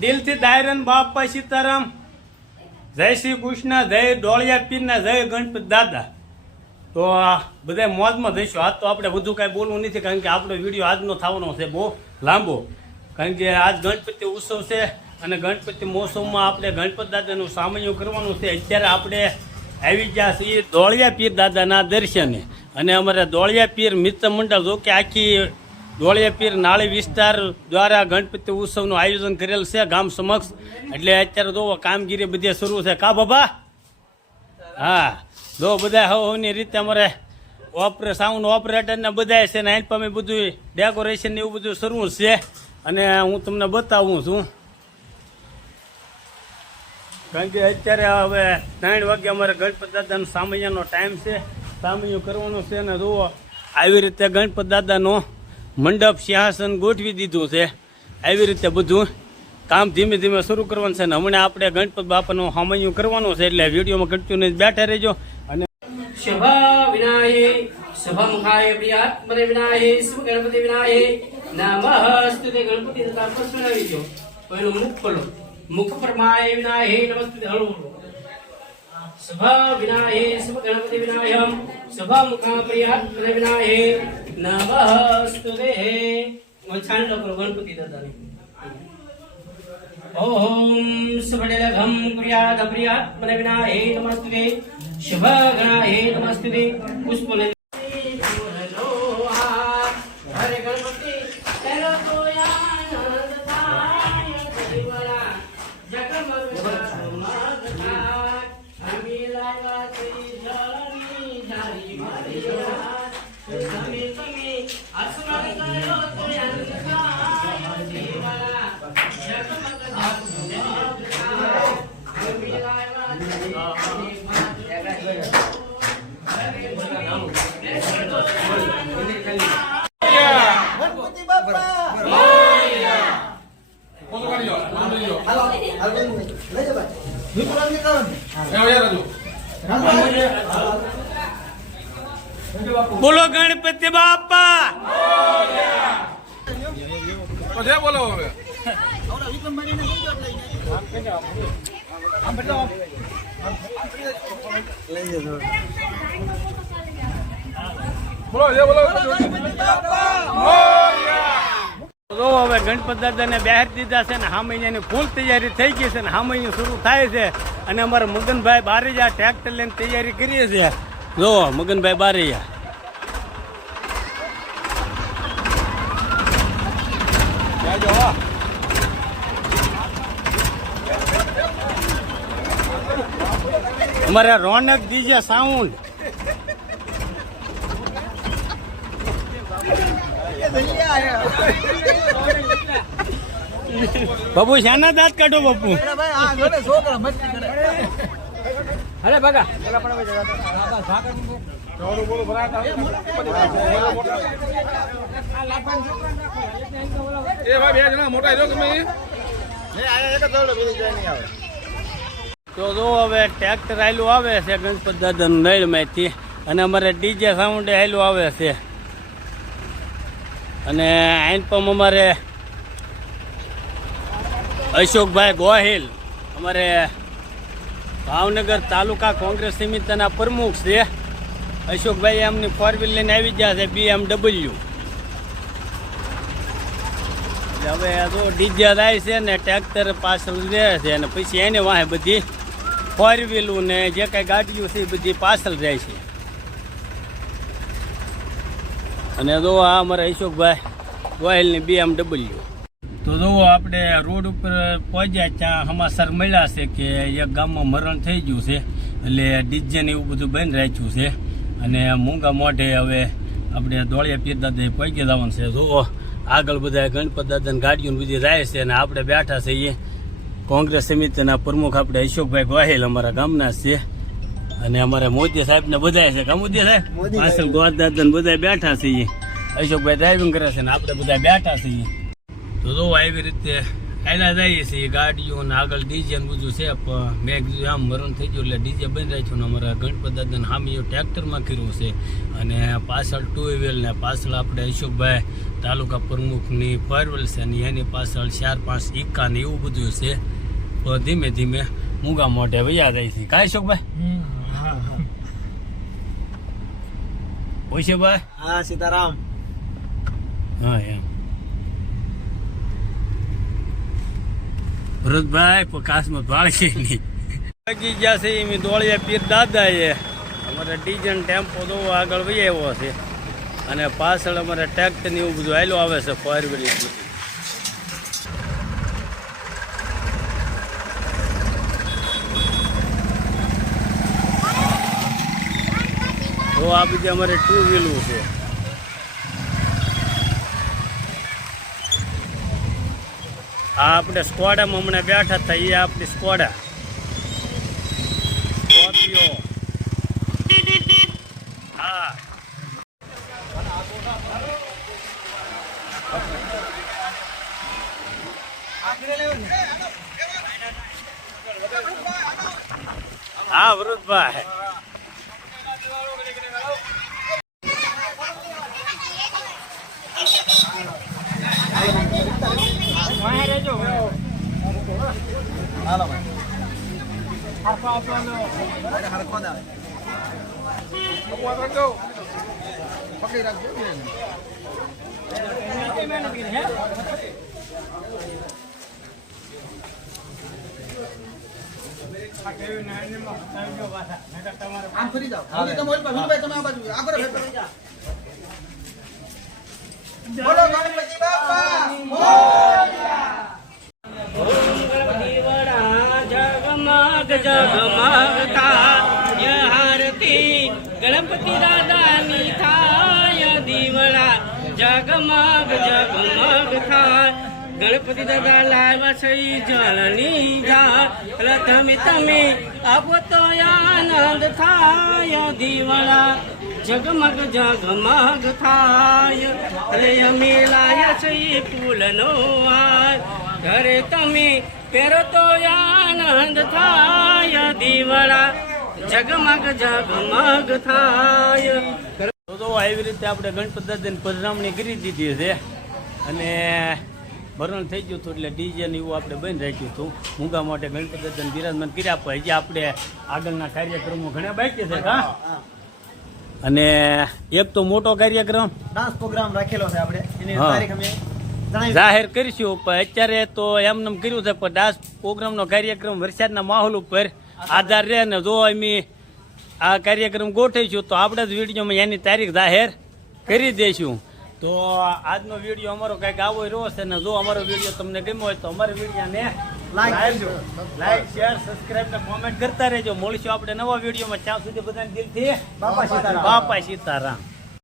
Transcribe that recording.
દિલથી દાયરન બાપા સીતારામ. જય શ્રી કૃષ્ણ, જય ડોળિયા પીરના જય ગણપતિ દાદા. તો બધા મોજમાં જઈશું. આજ તો આપણે બધું કાંઈ બોલવું નથી, કારણ કે આપણો વીડિયો આજનો થવાનો છે બહુ લાંબો. કારણ કે આજ ગણપતિ ઉત્સવ છે અને ગણપતિ મોસમમાં આપણે ગણપતિ દાદાનું સામાન્ય કરવાનું છે. અત્યારે આપણે આવી ગયા છીએ દોળિયા પીર દાદાના દર્શને. અને અમારે દોળિયા પીર મિત્ર મંડળ જો કે આખી દોળિયા પીર નાળી વિસ્તાર દ્વારા ગણપતિ ઉત્સવનું આયોજન કરેલ છે, ગામ સમક્ષ. એટલે અત્યારે જો કામગીરી બધી શરૂ છે. કા બાબા? હા. જો બધા હવની રીતે અમારે ઓપરે, સાઉન્ડ ઓપરેટર ને બધા છે ને એન પામે બધું ડેકોરેશન ને એવું બધું શરૂ છે. અને હું તમને બતાવું છું. કારણ કે અત્યારે હવે ત્રણ વાગે અમારે ગણપત દાદાનો સામૈયાનો ટાઈમ છે. સામૈયું કરવાનું છે ને જુઓ આવી રીતે ગણપત દાદાનો મંડપ, સિંહાસન ગોઠવી દીધું છે. આવી રીતે બધું કામ ધીમે ધીમે શરૂ કરવાનું છે અને હમણાં આપણે ગણપત બાપાનું સામયું કરવાનું છે એટલે વિડીયોમાં કન્ટિન્યુ બેઠા રહેજો. અને શભા પહેલું મુખ ખોલો. મુખ પરમાય વિનાય નમસ્તુતે હળવું શુભ ગણપતિ વિનાયમ શુભ મુખા પ્રિયાત્મને વિનાયે નમઃ સ્તુતે છાંડો કરો ગણપતિ દાદાને ઓમ વિનાયે નમસ્તે શુભ ગણાયે નમસ્તે પુષ્પ ગણપતિ તેરો તો આનંદ થાય દેવરા જગમગ જગમગ બોલો ગણપતિ બાપા. બોલો હવે. બોલો જે બોલો. જો હવે ગણપત દાદાને બહાર દીધા છે ને હામૈયાની ફૂલ તૈયારી થઈ ગઈ છે ને હામૈયું શરૂ થાય છે. અને અમારા મગનભાઈ બારીજા ટ્રેક્ટર લઈને તૈયારી કરીએ છીએ જો, મગનભાઈ બારૈયા. અમારે રોનક દીજે સાઉન્ડ. બાપુ શાના દાંત કાઢો બાપુ. ભાઈ આ જોડે છોકરા મસ્તી કરે. અરે બગા બોલો બોલો ભરાતા એ ભાઈ બે જણા મોટા રહ્યો તમે? તો જો હવે ટ્રેક્ટર આવેલું આવે છે ગણપત દાદાનું નળમાંથી અને અમારે ડીજે સાઉન્ડ આવેલું આવે છે. અને પંપ અમારે અશોકભાઈ ગોહિલ, અમારે ભાવનગર તાલુકા કોંગ્રેસ સમિતિના પ્રમુખ છે. અશોકભાઈ એમની ફોર વ્હીલ લઈને આવી ગયા છે બીએમડબલ્યુ હવે તો ડીજે થાય છે ને ટ્રેક્ટર પાછળ રહે છે અને પછી એને વાહે બધી ફોર વ્હીલું ને જે કાંઈ ગાડીઓ છે એ બધી પાછળ જાય છે. અને જો આ અમારા અશોકભાઈ ગોયલની બીએમડબલ્યુ તો જો આપણે રોડ ઉપર પહોંચ્યા ત્યાં સમાચાર મળ્યા છે કે એક ગામમાં મરણ થઈ ગયું છે, એટલે ડીજે ને એવું બધું બંધ રાખ્યું છે. અને મૂંગા મોઢે હવે આપણે દોળિયા પીર દાદા પહોંચી જવાનું છે. જુઓ આગળ બધા ગણપત દાદાની ગાડીઓ બધી જાય છે અને આપણે બેઠા છીએ. કોંગ્રેસ સમિતિના પ્રમુખ આપણે અશોકભાઈ ગોહિલ અમારા ગામના છે. અને અમારે મોદી સાહેબ ને બધા છે. કા મોદી સાહેબ? પાછળ ગોદ દાદા ને બધા બેઠા છીએ. અશોકભાઈ ડ્રાઇવિંગ કરે છે ને આપણે બધા બેઠા છીએ. તો જો આવી રીતે એના જઈએ છીએ ગાડીઓ ને આગળ ડીજે ને બધું છે પણ મેં કીધું આમ મરણ થઈ ગયું એટલે ડીજે બંધ રાખ્યું ને અમારા ગણપત દાદાને હામીઓ ટ્રેક્ટરમાં કર્યું છે. અને પાછળ ટુ વ્હીલ ને પાછળ આપણે અશોકભાઈ તાલુકા પ્રમુખની ફાયરવેલ છે અને એની પાછળ ચાર પાંચ ઇક્કા ને એવું બધું છે. તો ધીમે ધીમે મૂંગા મોઢે વૈયા જાય છે. કાંઈ અશોકભાઈ હોય છે ભાઈ હા સીતારામ. હા એમ. ભરતભાઈ પ્રકાશમાં ભાળશે નહીં. લાગી ગયા છે એમ દોળિયા પીર દાદા એ અમારે ડીજન ટેમ્પો તો આગળ વહી આવ્યો છે. અને પાછળ અમારે ટ્રેક્ટર ને એવું બધું આવેલું આવે છે ફોર વ્હીલ તો આ બધી અમારે ટુ વ્હીલું છે. આ આપણે સ્કોડામાં હમણાં બેઠા હતા, એ આપણી સ્કોડા. સ્કોર્પિયો. હા. હા, વૃદ્ધભાઈ હાલો ભાઈ હરખો ના ભગવાન રાખજો પકડી રાખજો આમ ફરી જાઓ તમે વિનુભાઈ, તમે આ બાજુ આગળ બોલો ગણપતિ બાપા. દીવડા જગમગ જગમગ થાય હારતી ગણપતિ દાદાની થાય દીવડા જગમગ જગમગ થાય ગણપતિ દાદા લાવ્યા છે જળની જા તમે તમે આપો તો આનંદ થાય દીવડા જગમગ જગમગ થાય અરે અમે લાયા છે ફૂલનો હાર ઘરે તમે પહેરો તો આનંદ થાય દીવડા જગમગ જગમગ થાય. તો આવી રીતે આપણે ગણપત દાદાની પધરામણી કરી દીધી છે. અને ભરણ થઈ ગયું હતું એટલે ડીજે ને એવું આપણે બંધ રાખ્યું હતું. મૂંગા માટે ગણપત દાદાને બિરાજમાન કર્યા પણ હજી આપણે આગળના કાર્યક્રમો ઘણા બાકી છે હા? અને એક તો મોટો કાર્યક્રમ. ડાન્સ પ્રોગ્રામ રાખેલો છે આપણે. એની તારીખ અમે જાહેર કરીશું પણ અત્યારે તો એમને કર્યું છે પણ ડાન્સ પ્રોગ્રામનો કાર્યક્રમ વરસાદના માહોલ ઉપર આધાર રહે ને જો અમે આ કાર્યક્રમ ગોઠવીશું તો આપણે જ વિડીયોમાં એની તારીખ જાહેર કરી દઈશું તો આજનો વીડિયો અમારો કંઈક આવો રહ્યો છે ને જો અમારો વીડિયો તમને ગમ્યો હોય તો અમારા વિડીયોને. લાઈક શેર સબસ્ક્રાઇબ ને કોમેન્ટ કરતા રહેજો. મળીશું આપણે નવા વિડીયોમાં. ત્યાં સુધી બધાને દિલથી બાપા સીતારામ. બાપા સીતારામ.